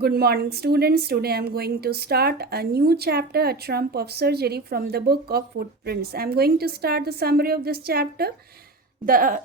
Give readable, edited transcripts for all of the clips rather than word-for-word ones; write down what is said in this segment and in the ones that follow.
Good morning, students. Today I'm going to start a new chapter, A Trump of Surgery, from the book of Footprints. I'm going to start the summary of this chapter. The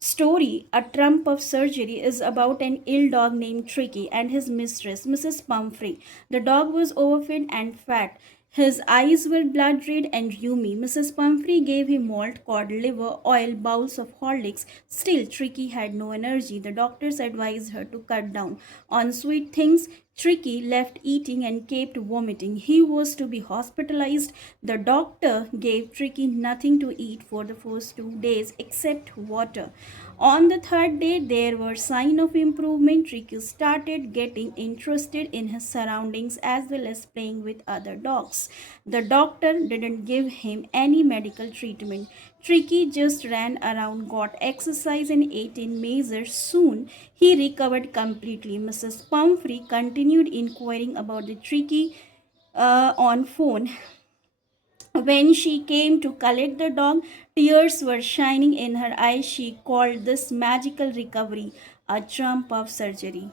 story, A Trump of Surgery, is about an ill dog named Tricky and his mistress, Mrs. Pumphrey. The dog was overfed and fat. His eyes were blood red and rheumy. Mrs. Pumphrey gave him malt, cod liver, oil, bowls of Horlicks. Still, Tricky had no energy. The doctors advised her to cut down on sweet things. Tricky left eating and kept vomiting. He was to be hospitalized. The doctor gave Tricky nothing to eat for the first 2 days except water. On the third day, there were signs of improvement. Tricky started getting interested in his surroundings as well as playing with other dogs. The doctor didn't give him any medical treatment. Tricky just ran around, got exercise, and ate in measures. Soon, he recovered completely. Mrs. Pumphrey continued inquiring about the Tricky on phone. When she came to collect the dog, tears were shining in her eyes. She called this magical recovery a trump of surgery.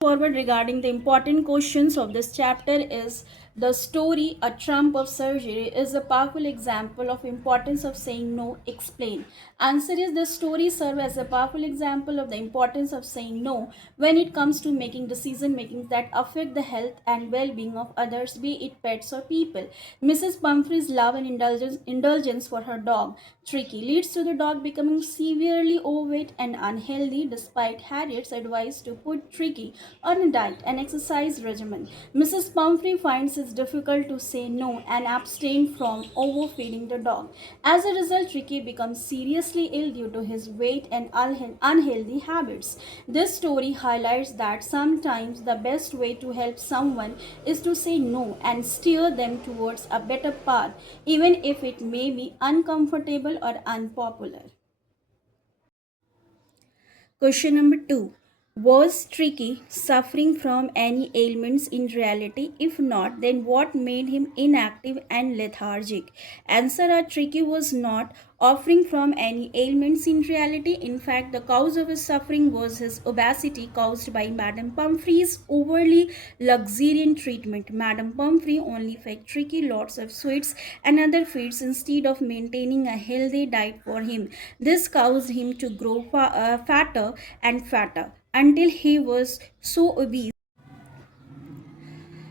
Forward regarding the important questions of this chapter is the story A Trump of Surgery is a powerful example of importance of saying no. Explain. Answer is the story serves as a powerful example of the importance of saying no when it comes to making decision makings that affect the health and well-being of others, be it pets or people. Mrs. Pumphrey's love and indulgence for her dog Tricky leads to the dog becoming severely overweight and unhealthy despite Harriet's advice to put Tricky on a diet and exercise regimen. Mrs. Pumphrey finds it difficult to say no and abstain from overfeeding the dog. As a result, Tricky becomes seriously ill due to his weight and unhealthy habits. This story highlights that sometimes the best way to help someone is to say no and steer them towards a better path, even if it may be uncomfortable or unpopular. Question number 2. Was Tricky suffering from any ailments in reality? If not, then what made him inactive and lethargic? Answer are Tricky was not offering from any ailments in reality. In fact, the cause of his suffering was his obesity caused by Madame Pumphrey's overly luxuriant treatment. Madame Pumphrey only fed Tricky lots of sweets and other feeds instead of maintaining a healthy diet for him. This caused him to grow fatter and fatter until he was so obese.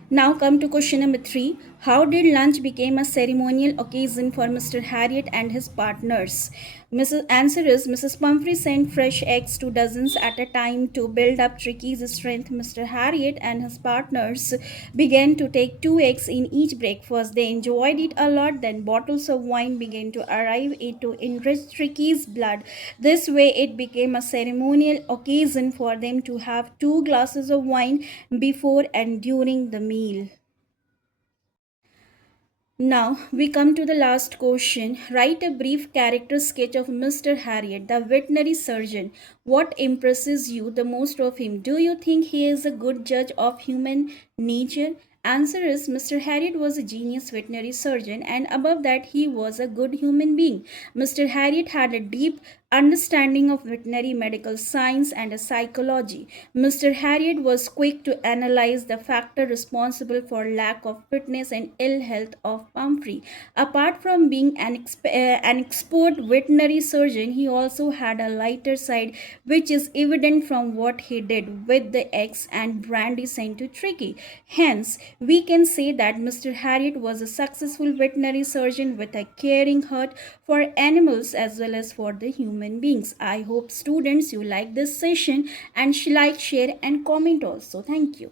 Now come to question number 3. How did lunch become a ceremonial occasion for Mr. Harriet and his partners? Answer is Mrs. Pumphrey sent fresh eggs to dozens at a time to build up Tricky's strength. Mr. Harriet and his partners began to take 2 eggs in each breakfast. They enjoyed it a lot. Then bottles of wine began to arrive to enrich Tricky's blood. This way it became a ceremonial occasion for them to have 2 glasses of wine before and during the meal. Now we come to the last question. Write a brief character sketch of Mr. Harriet, the veterinary surgeon. What impresses you the most of him? Do you think he is a good judge of human nature? Answer is Mr. Harriet was a genius veterinary surgeon, and above that he was a good human being. Mr. Harriet had a deep understanding of veterinary medical science and psychology. Mr. Harriet was quick to analyze the factor responsible for lack of fitness and ill health of Pumphrey. Apart from being an expert veterinary surgeon, he also had a lighter side, which is evident from what he did with the eggs and brandy sent to Tricky. Hence, we can say that Mr. Harriet was a successful veterinary surgeon with a caring heart for animals as well as for the human beings. I hope students you like this session and like, share and comment also. Thank you.